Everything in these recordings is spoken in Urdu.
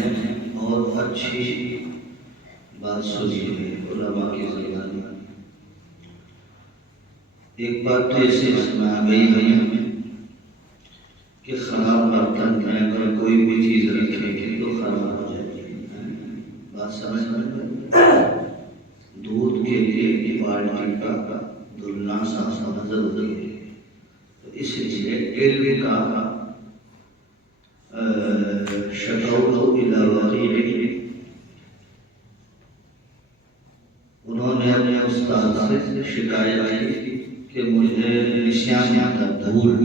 نے بہت اچھی بات سنی ہے علماء کی زبان میں۔ ایک بات تو اس سمجھ میں آ گئی ہے ہمیں کہ خراب برتن میں اگر کوئی بھی چیز رکھیں گے تو خراب ہو جائے گی۔ بات سمجھ میں دودھ کے لیے بالٹی کا دھلنا صاف ضروری ہے، تو اس لیے علم کا شکوت الی وقیع، انہوں نے اپنے استاد سے شکایت کی کہ مجھے نسیان آتا، بھول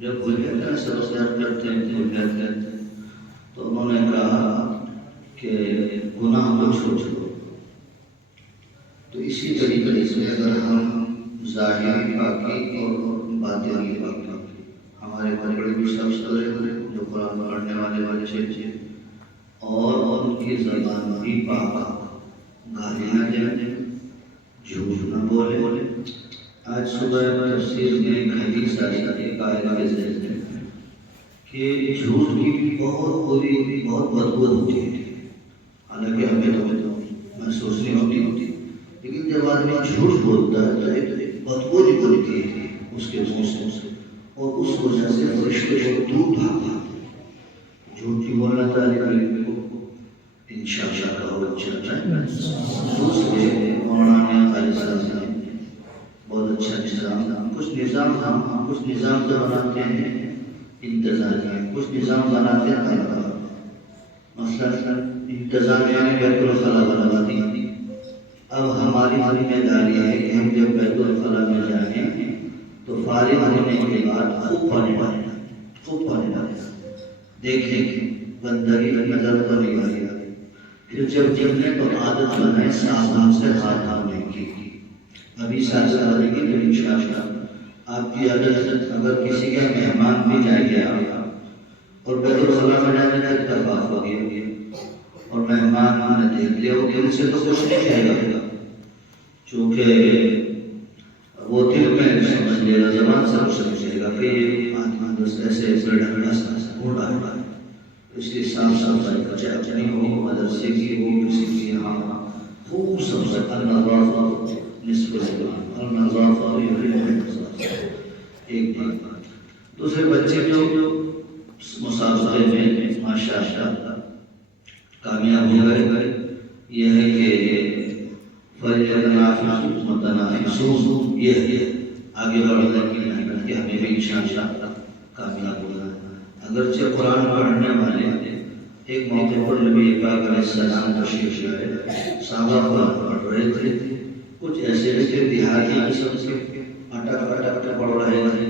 جب بھول جاتا ہے سب یاد کرتے ہیں بھول جاتے ہیں، تو انہوں نے کہا کہ گناہ کو چھوڑو۔ تو اسی طریقے سے اگر ہم ظاہری پاکی اور باطنی پاکی، ہمارے بڑے بھی شخص جو قرآن پڑھنے والے بچے اور ان کی زبان بھی پاک، گالی نہ دیں، جھوٹ نہ بولے۔ آج صبح تفسیر میں ایک حدیث آئی ایک آیت کے ذریعے کہ جھوٹ کی بہت بری بہت بدبو ہوتی ہے، حالانکہ ہمیں تو محسوس نہیں ہوتی، لیکن جب آدمی جھوٹ بولتا ہے تو ایک بدبو نکلتی ہے اس کے منہ سے، اور اس وجہ سے فرشتے کو دور بھاگتے ہیں۔ جھوٹ کی بولنا طالب علم کو انشاءاللہ کا ہو چاہتا ہے۔ دوسرے مولانا علیہ السلام نے بہت اچھا نظام، کچھ نظام تو بناتے ہیں انتظامیہ، کچھ نظام بناتے ہیں طلبہ۔ مثلا انتظامیہ نے بیت الخلا بنوا دی، اب ہماری ذمہ داری ہے کہ ہم جب بیت الخلا میں جائیں تو فارغ ہونے کے بعد خوب پڑھنا دیکھیں کہ گندگی نظر تو نہیں آ رہی، پھر جب جمنے تو عادت بنائے صابن سے ہاتھ دھونے کی۔ ابھی ساتھ آئے گی تو انشاءاللہ آپ کی عادت، اگر کسی کا مہمان بھی جائے گیا اور بیت الخلا میں جانے کا اتفاق ہو گیا اور مہمان نے دیکھ لیا، وہ دل سے تو کچھ نہیں کہے گا، چونکہ وہ دل میں سمجھ لے گا، زبان سے کچھ سمجھے گا کہ یہ آدمی بس ایسے ڈھنگا سا موڑا ہے، اس کی صاف صفائی کا چاہے اپنی ہو، مدرسے کی ہو، کسی کی یہاں خوب صفائی، النظافہ نصف الایمان، النظافہ ایک بات۔ دوسرے بچے جو مسابقے میں ماشاءاللہ کامیاب ہو گئے، یہ ہے کہ فَلْيَتَنَافَسِ الْمُتَنَافِسُونَ، یہ آگے بڑھنے کی محنت کہ ہمیں بھی انشاءاللہ کامیاب ہونا ہے۔ اگرچہ قرآن پڑھنے والے ایک موقع پر نبی پاک علیہ السلام تشریف لائے، صحابہ قرآن پڑھ رہے تھے، کچھ ایسے ایسے دیہاتی قسم سے اٹک پڑھ رہے تھے،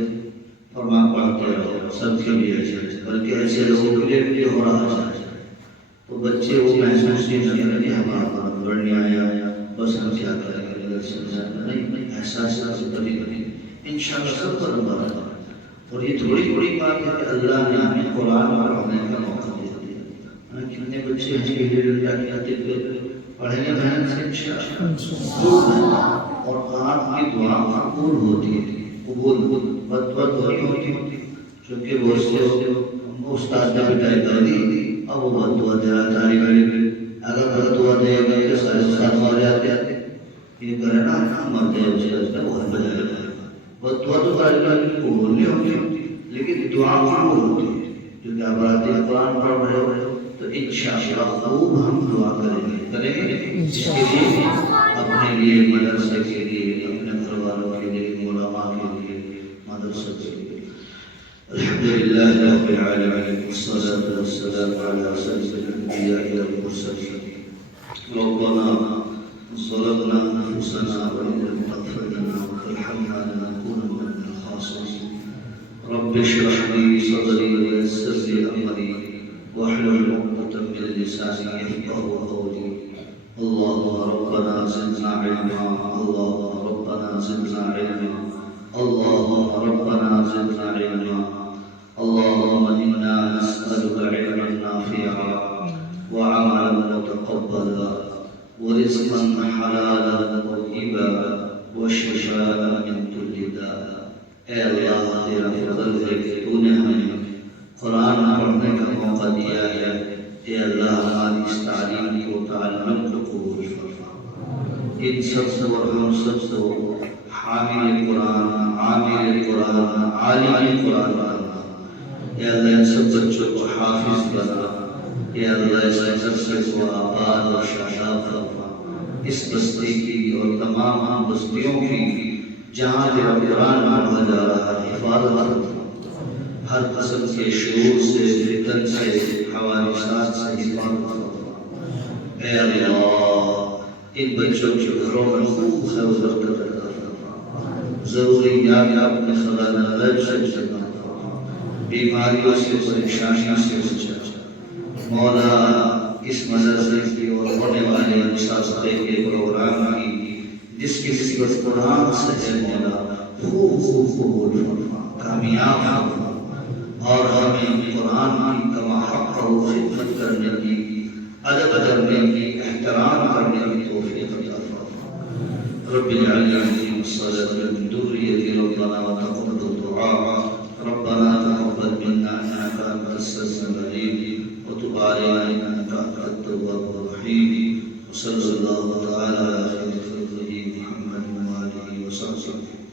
فرما پڑھتے رہو سب کے لیے، بلکہ ایسے لوگوں کے لیے بھی ہو رہا ہے، تو بچے وہ محسوس نہیں کرتے کہ ہمارا قرآن پڑھنے آیا، بس ہم کیا کریں گے، نہیں، احساس کبھی انشاءاللہ سب پر مبارک۔ اور یہ تھوڑی بڑی بات ہے کہ اللہ نے ہمیں قرآن پڑھنے کا موقع دے دیا۔ کتنے بچے ہیں پڑھیں گے محنت سے انشاءاللہ، اور آپ کی دعا قبول ہوتی ہے، قبول بد نہیں ہوتی، چونکہ وہ استاد نے بتائی کر دی، اب وہ بد دعا دے رہا طالب علم، اگر بد دعا دے گا تو سارے استاد مار جاتے ہیں، یہ کرے نا مرتے ہیں اس کا وہ بجائے گا۔ بد دعا تو طالب علم قبول نہیں ہوتی، لیکن دعا قبول ہوتی ہے، کیونکہ آپ آتے ہیں قرآن پڑھ رہے ہو تو انشاءاللہ خوب ہم دعا کریں گے، اس کے لیے اپنے لیے، مدرسے کے لیے، اپنے گھر والوں کے لیے، علماء کے لیے، مدرسے کے لیے۔ الحمدللہ رب العالمین، والصلاة والسلام علی سید الانبیاء والمرسلین۔ ربنا ظلمنا انفسنا وان لم تغفر لنا وترحمنا لنكونن من الخاسرين۔ رب اشرح لي صدري ويسر لي امري واحلل عقدة من لساني يفقهوا قولي۔ اللهم ربنا زدنا علما، اللهم ربنا زدنا علما، اللهم ربنا زدنا علما، اللهم انا نسألك علما نافعا وعملا متقبلا ورزقا حلالا طيبا وشفاء من كل داء۔ اے اللہ، تیرا فضل ہے کہ تو نے ہمیں قرآن پڑھنے کا موقع دیا ہے، اے اللہ ہماری اس تعلیم کو تعلم کو قبول فرما، ان سب سے اور ہم سب کو حامل قرآن، عامل قرآن، عالم قرآن بنا۔ اے اللہ ان سب بچوں کو حافظ بنا، اے اللہ اس مدرسے کو آباد اور شاداب فرما، اس بستی کی اور تمام بستیوں کی جہاں تیرا قرآن پڑھا جا رہا ہے حفاظت فرما، ہر قسم کے شرور سے، فتن سے، حوادثات سے حفاظت فرما۔ اے اللہ ان بچوں کے گھروں میں خوب خیر و برکت عطا فرما، ضروریات اپنے خزانہ غیب سے جمع فرما، بیماریوں سے، پریشانیوں سے بچا۔ مولا اس مدرسے کی اور ہونے والے مسابقے کے پروگرام کی جس کی نسبت قرآن سے ہے مولا خوب خوب قبول فرما، کامیاب فرما، اور ہمیں قرآن کی کما حق و خدمت کرنے کی، ادب کرنے کی، احترام کرنے کی توفیق عطا فرما۔ رب اجعلنا مقیم الصلاة من ذريتي ربنا وتقبل دعاء ربنا تقبل منا انك انت السميع العليم وتب علينا انك انت التواب الرحيم، وصلى الله تعالى على خير خلقه محمد وآله وصحبه